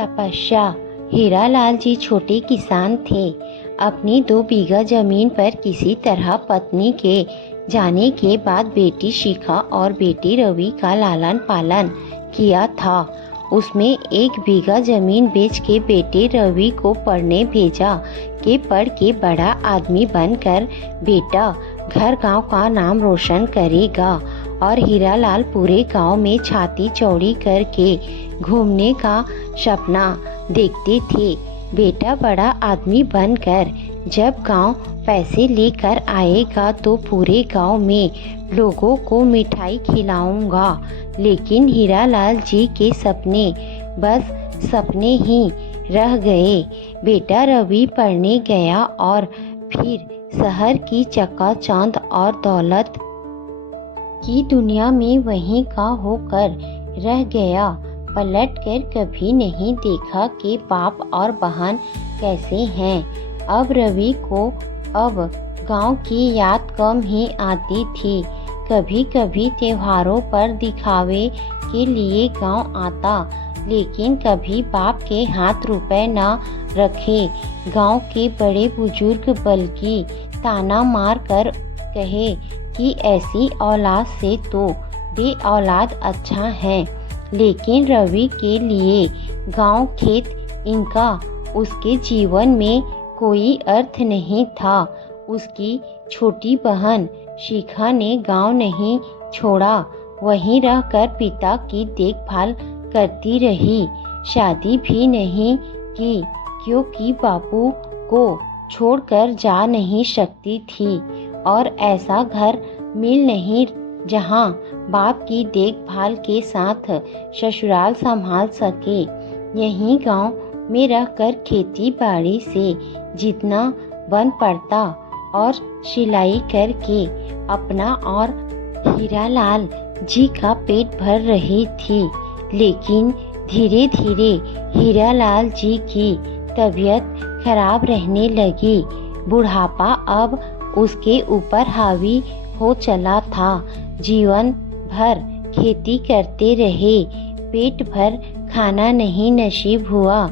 तपस्या। हीरालाल जी छोटे किसान थे। अपनी 2 बीघा जमीन पर किसी तरह पत्नी के जाने के बाद बेटी शिखा और बेटी रवि का लालन पालन किया था। उसमें 1 बीघा जमीन बेच के बेटे रवि को पढ़ने भेजा कि पढ़ के बड़ा आदमी बनकर बेटा घर गांव का नाम रोशन करेगा। और हीरालाल पूरे गांव में छाती चौड़ी करके घूमने का सपना देखते थे। बेटा बड़ा आदमी बनकर जब गांव पैसे लेकर आएगा तो पूरे गांव में लोगों को मिठाई खिलाऊंगा। लेकिन हीरालाल जी के सपने बस सपने ही रह गए। बेटा रवि पढ़ने गया और फिर शहर की चकाचौंध और दौलत की दुनिया में वहीं का होकर रह गया। पलट कर कभी नहीं देखा कि बाप और बहन कैसे हैं। अब रवि को अब गांव की याद कम ही आती थी। कभी कभी त्योहारों पर दिखावे के लिए गांव आता, लेकिन कभी बाप के हाथ रुपए न रखे। गांव के बड़े बुजुर्ग बल्कि ताना मार कर कहे कि ऐसी औलाद से तो बे औलाद अच्छा है। लेकिन रवि के लिए गांव खेत इनका उसके जीवन में कोई अर्थ नहीं था। उसकी छोटी बहन शिखा ने गांव नहीं छोड़ा, वहीं रहकर पिता की देखभाल करती रही। शादी भी नहीं की क्योंकि बापू को छोड़कर जा नहीं सकती थी और ऐसा घर मिल नहीं जहां बाप की देखभाल के साथ ससुराल संभाल सके। यहीं गांव में रहकर खेती बाड़ी से जितना बन पड़ता और सिलाई करके अपना और हीरालाल जी का पेट भर रही थी। लेकिन धीरे धीरे हीरालाल जी की तबीयत खराब रहने लगी। बुढ़ापा अब उसके ऊपर हावी हो चला था। जीवन भर खेती करते रहे, पेट भर खाना नहीं नसीब हुआ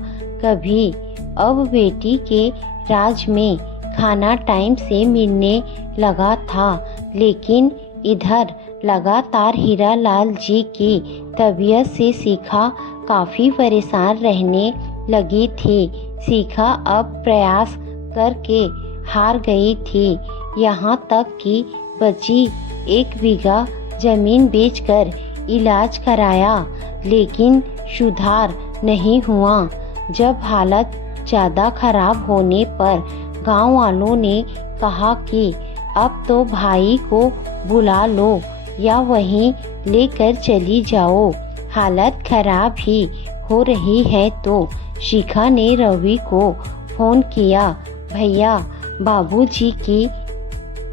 कभी। अब बेटी के राज में खाना टाइम से मिलने लगा था, लेकिन इधर लगातार हीरालाल जी की तबीयत से शिखा काफ़ी परेशान रहने लगी थी। शिखा अब प्रयास करके हार गई थी। यहाँ तक कि बची 1 बीघा जमीन बेचकर इलाज कराया, लेकिन सुधार नहीं हुआ। जब हालत ज़्यादा खराब होने पर गांव वालों ने कहा कि अब तो भाई को बुला लो या वहीं लेकर चली जाओ, हालत खराब ही हो रही है, तो शिखा ने रवि को फ़ोन किया। भैया, बाबूजी की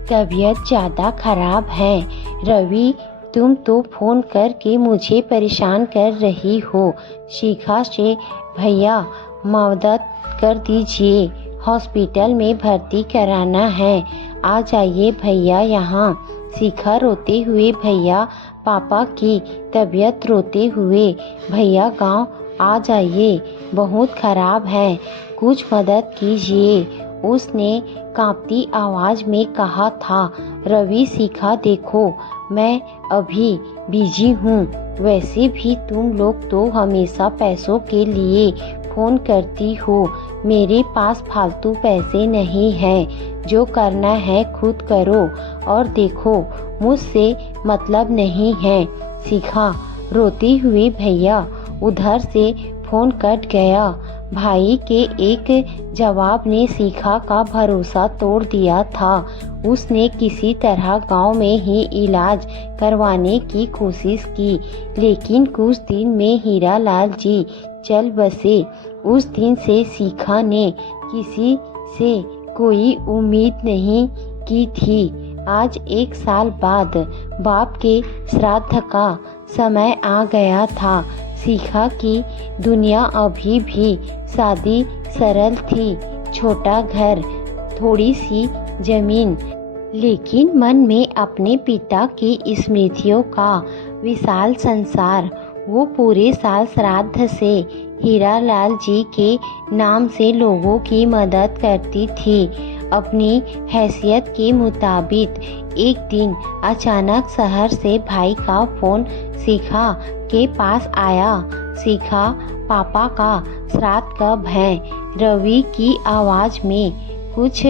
तबीयत ज़्यादा खराब है। रवि, तुम तो फ़ोन करके मुझे परेशान कर रही हो। शिखा से भैया मदद कर दीजिए, हॉस्पिटल में भर्ती कराना है, आ जाइए भैया यहाँ। शिखा रोते हुए भैया, पापा की तबीयत रोते हुए भैया गांव आ जाइए, बहुत खराब है, कुछ मदद कीजिए, उसने कांपती आवाज़ में कहा था। रवि, शिखा देखो, मैं अभी बिजी हूँ, वैसे भी तुम लोग तो हमेशा पैसों के लिए फ़ोन करती हो, मेरे पास फालतू पैसे नहीं हैं, जो करना है खुद करो और देखो, मुझसे मतलब नहीं है। शिखा रोती हुई भैया उधर से फ़ोन कट गया। भाई के एक जवाब ने शिखा का भरोसा तोड़ दिया था। उसने किसी तरह गांव में ही इलाज करवाने की कोशिश की, लेकिन कुछ दिन में हीरालाल जी चल बसे। उस दिन से शिखा ने किसी से कोई उम्मीद नहीं की थी। आज 1 साल बाद बाप के श्राद्ध का समय आ गया था। शिखा की दुनिया अभी भी सादी सरल थी, छोटा घर, थोड़ी सी जमीन, लेकिन मन में अपने पिता की स्मृतियों का विशाल संसार। वो पूरे साल श्राद्ध से हीरालाल जी के नाम से लोगों की मदद करती थी। अपनी हैसियत के मुताबिक एक दिन अचानक शहर से भाई का फ़ोन शिखा के पास आया। शिखा, पापा का श्राद्ध कब है? रवि की आवाज़ में कुछ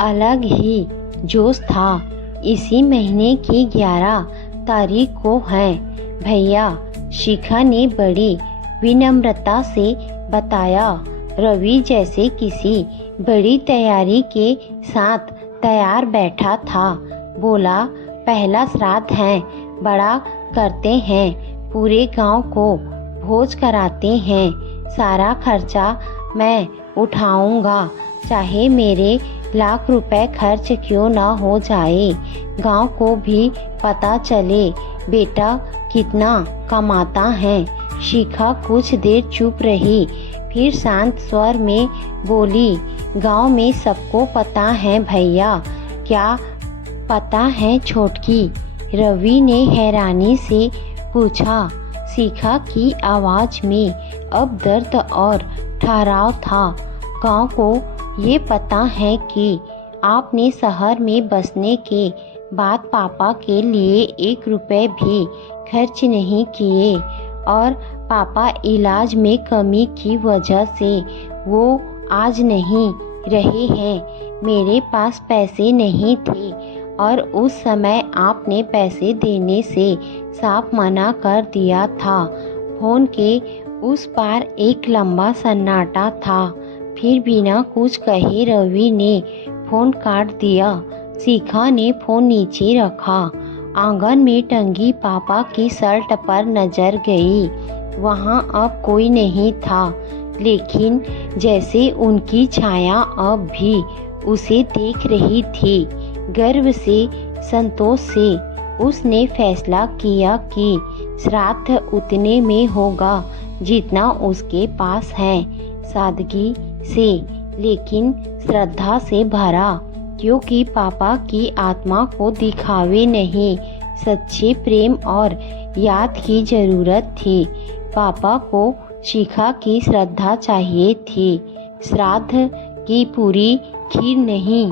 अलग ही जोश था। इसी महीने की 11 तारीख को है भैया, शिखा ने बड़ी विनम्रता से बताया। रवि जैसे किसी बड़ी तैयारी के साथ तैयार बैठा था। बोला, पहला श्राद्ध है, बड़ा करते हैं, पूरे गांव को भोज कराते हैं, सारा खर्चा मैं उठाऊंगा, चाहे मेरे लाख रुपए खर्च क्यों ना हो जाए। गांव को भी पता चले बेटा कितना कमाता है। शिखा कुछ देर चुप रही, फिर शांत स्वर में बोली, गांव में सबको पता है भैया। क्या पता है छोटकी? रवि ने हैरानी से पूछा। शिखा की आवाज़ में अब दर्द और ठहराव था। गांव को ये पता है कि आपने शहर में बसने के बाद पापा के लिए 1 रुपए भी खर्च नहीं किए और पापा इलाज में कमी की वजह से वो आज नहीं रहे हैं। मेरे पास पैसे नहीं थे और उस समय आपने पैसे देने से साफ मना कर दिया था। फ़ोन के उस पार एक लंबा सन्नाटा था। फिर बिना कुछ कहे रवि ने फ़ोन काट दिया। शिखा ने फ़ोन नीचे रखा। आंगन में टंगी पापा की शर्ट पर नजर गई। वहाँ अब कोई नहीं था, लेकिन जैसे उनकी छाया अब भी उसे देख रही थी। गर्व से, संतोष से उसने फैसला किया कि श्राद्ध उतने में होगा जितना उसके पास है। सादगी से लेकिन श्रद्धा से भरा, क्योंकि पापा की आत्मा को दिखावे नहीं, सच्चे प्रेम और याद की ज़रूरत थी। पापा को शिखा की श्रद्धा चाहिए थी, श्राद्ध की पूरी खीर नहीं।